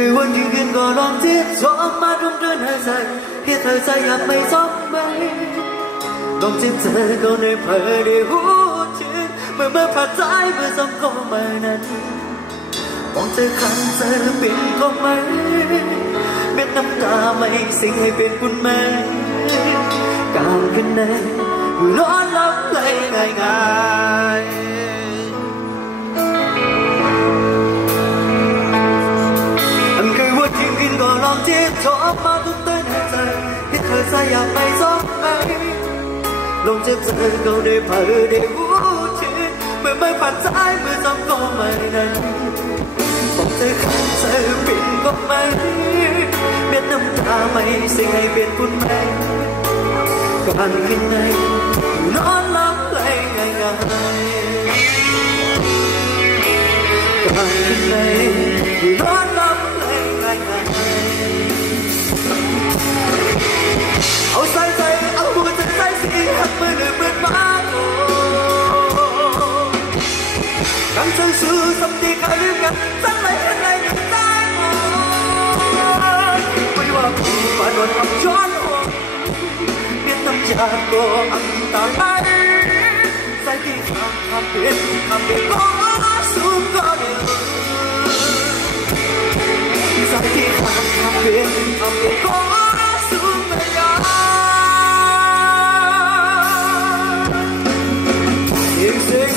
คือวันที่คืนก็ลองที่ชอบมาดมเดินหายใจที่เธอใจอยากไม่ชอบไหมลองจิบเธอก็ในเผยได้หูชื่นเมื่อผ่านใจเมื่อซ้ำก็มานั้นมองเธอขันเธอเป็นก็ไหมเม็ดน้ำตาไม่สิ่งให้เป็นคุณแม่การขึ้นในนอนหลับเลยง่ายก็ลองที่ชอบมาทุกเต้นให้ใจที่เธอใจอยากไปซ้อมไหมลงเจ็บเธอก็ได้เผยได้หูชื่นเมื่อไม่ผ่านใจเมื่อซ้ำก็ไม่นั้นบอกเธอขันเธอเป็นก็ไม่เม็ดน้ำตาไม่สิ่งให้เป็นคุณแม่การขึ้นในนอนหลับเลยง่ายการขึ้นในนอนหลับเลยง่ายเอาใส่ใจเอาหัวใจใส่สีหักมือหรือเปิดมาโอ้กันเธอสู้สมดีกันหรือกันสักไหนยังไงกันได้โอ้ไม่ว่าผู้ฝ่าโดนทำย้อนหัวเพียงน้ำยาก็อันตรายใส่ที่ทำเป็นก็สูงก็เดียวใส่ที่ทำเป็นก็สูงไม่ยากเสียง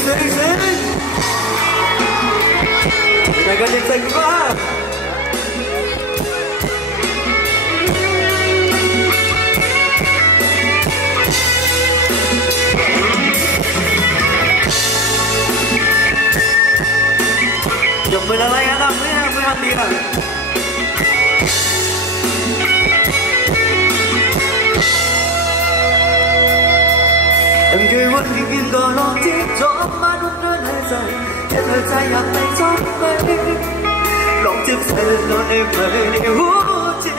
แต่ก็ยังเสียงว่าจบไปแล้วอะไรกันนะไม่ทำดีอ่ะคือวันที่กินก็ลองที่ชอบมาดุเดินหายใจแค่เธอใจอยากไปชอบไปลองจิบเธอก็ได้เผยในหูจิต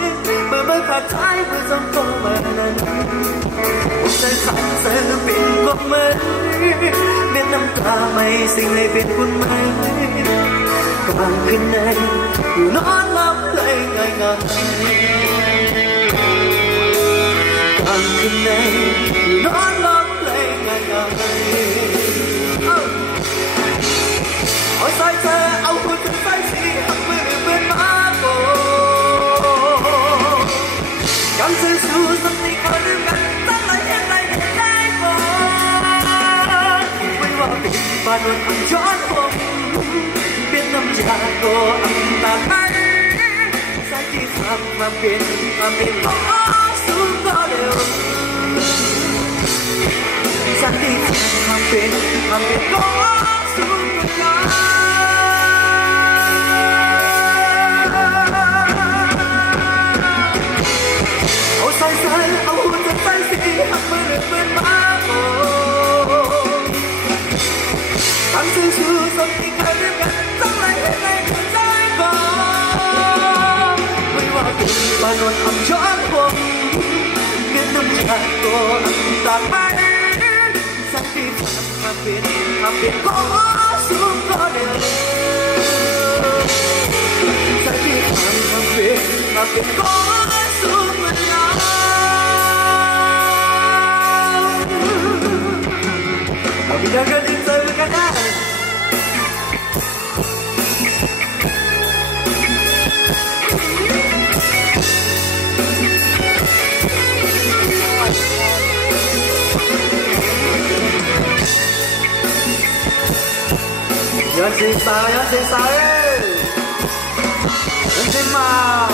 เมื่อไม่ผ่านใจเมื่อจำต้องมานั้นผมใจขันเธอเป็นก็เหมือนเม็ดน้ำตาไม่สิ่งให้เป็นคุณไหมการขึ้นในอยู่นอนหลับเลยง่ายการขึ้นในอยู่นอนหลับเอาใส่เธอเอาหัวใจใส่สีหักมือเป็นมาโกกันเธอสู้สักทีคนหนึ่งกันตั้งไหนยังไงได้บ่ไม่ว่าเป็นบ้านวันทำย้อนผมเป็นน้ำยาโกอันตาไม่ใส่ที่ทำเป็นก็สูงก็เร็วสันติทำเป็นก็สูงกว่าเอาใส่เอาหัวใจใส่สีหักมือเป็นมาโอ้ทำซื่อสันติใครเรียกกันตั้งไหนให้ไหนกันได้บ่ไม่ว่าเป็นบ้านวันทำย้อนผมเงินน้ำยาตัวอันตรายสักทีทำเป็นก็สูงก็เดียวสักทีทำเป็นก็สูงเหมือนกันเอาไปยังกันเจอกันได้Nhân sinh sao ơi nhân sinh mau